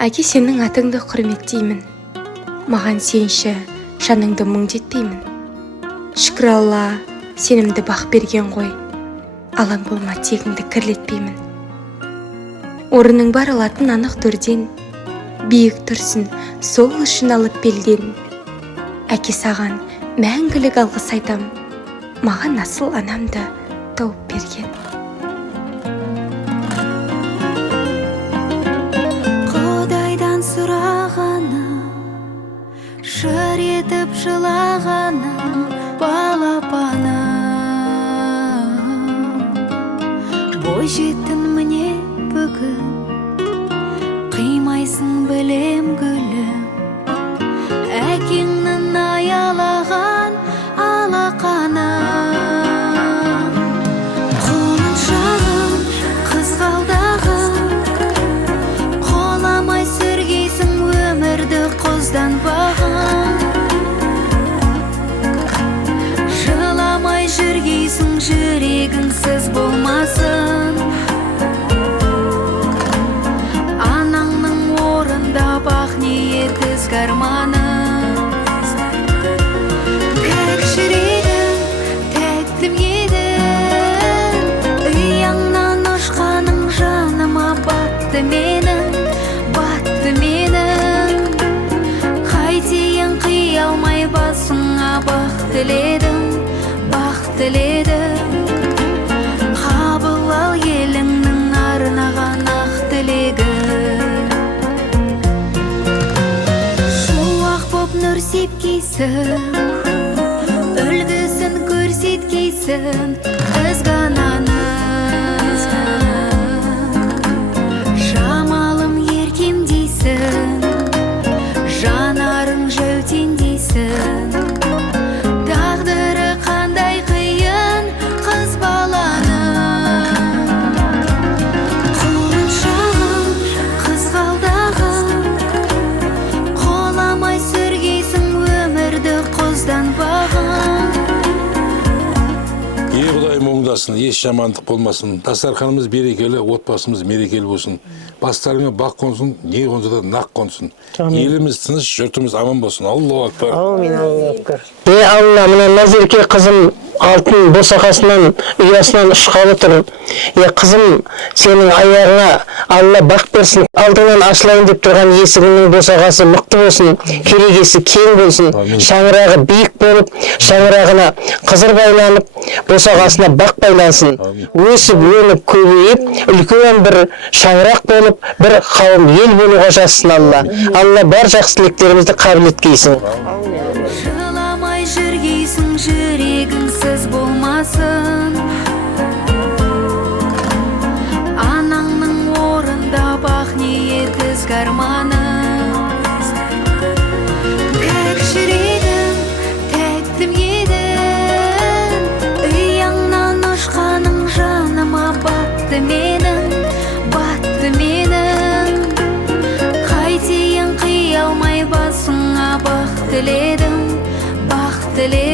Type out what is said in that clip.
Әке, сенің атыңды құрметтеймін. Маған сенші, жаныңды мұңдетпеймін. Шүкір Алла, сенімді бақ берген ғой. Алаң болма, тегіңді кірлетпеймін. Орының бар алатын анық төрден, биік тұрсын, сол үшін алып белден. Әке, саған мәңгілік алғыс айтам, маған асыл анамды тауып берген. Құдайдан сұрағаным, шыр етіп жылағаным, балапаным. Бой жеттің міне бүгін, қимайсың білем гүлім. Әкеңнің аялаған алақаным. Қолын шағым, қызғалдағым, қоламай сүргейсің өмірді құздан бағым. Жыламай жүргейсің жүрегіңсіз болмасын. Анаңның орындап ақ ниет ізгі арманым. Кәк жүрегім, тәттім едің, ұяңнан ұшқаның жаныма батты менің, батты менің. Қайтейін қия алмай басыңа бақ тіледім, бақ тіледім. Қабыл ал еліңнің арнаған ақ тілегі. Шуақ боп нұр сепкейсің, үлгісін көрсеткейсін ізгі ананы. Жамалым еркем дейсің, жанарың жәутен дейсің. Тағдыры қандай қиын қыз баланың. Қолын шағым, қызғалдағым, қоламай сүргейсің өмірді құздан бағым. Құдайым оңдасын, еш жамандық болмасын. Дастарханымыз берекелі, отбасымыз мерекелі болсын. Бастарыңа бақ қонсын, не қонса да нақ қонсын. Еліміз тыныш, жұртымыз аман болсын. Аллаху акбар. Аумин, Аллаху акбар. Алла, мына Назерке қызым алтын босағасынан, ұясынан ұшқалы тұр. Қызым, сенің аяғыңа Алла бақ берсін. Алдыңнан ашылайын деп тұрған есігінің босағасы мықты болсын, керегесі кең болсын, шаңырағы биік болып, шаңырағына қызыр байланып, босағасына бақ байлансын. Өсіп, өніп, көбейіп, үлкен бір шаңырақ болып, бір қауым ел болуға жазсын Алла. Алла бар жақсы тілектерімізді қабыл еткейсін. Жыламай жүргейсің жүрегіңсіз болмасын. Анаңның орындап ақ ниет ізгі арманым. Кәк жүрегім, тәттім едің, ұяңнан ұшқаның жаныма батты менің, батты менің. Қайтейін қия алмай басыңа бақ тіледім, бақ тіледім.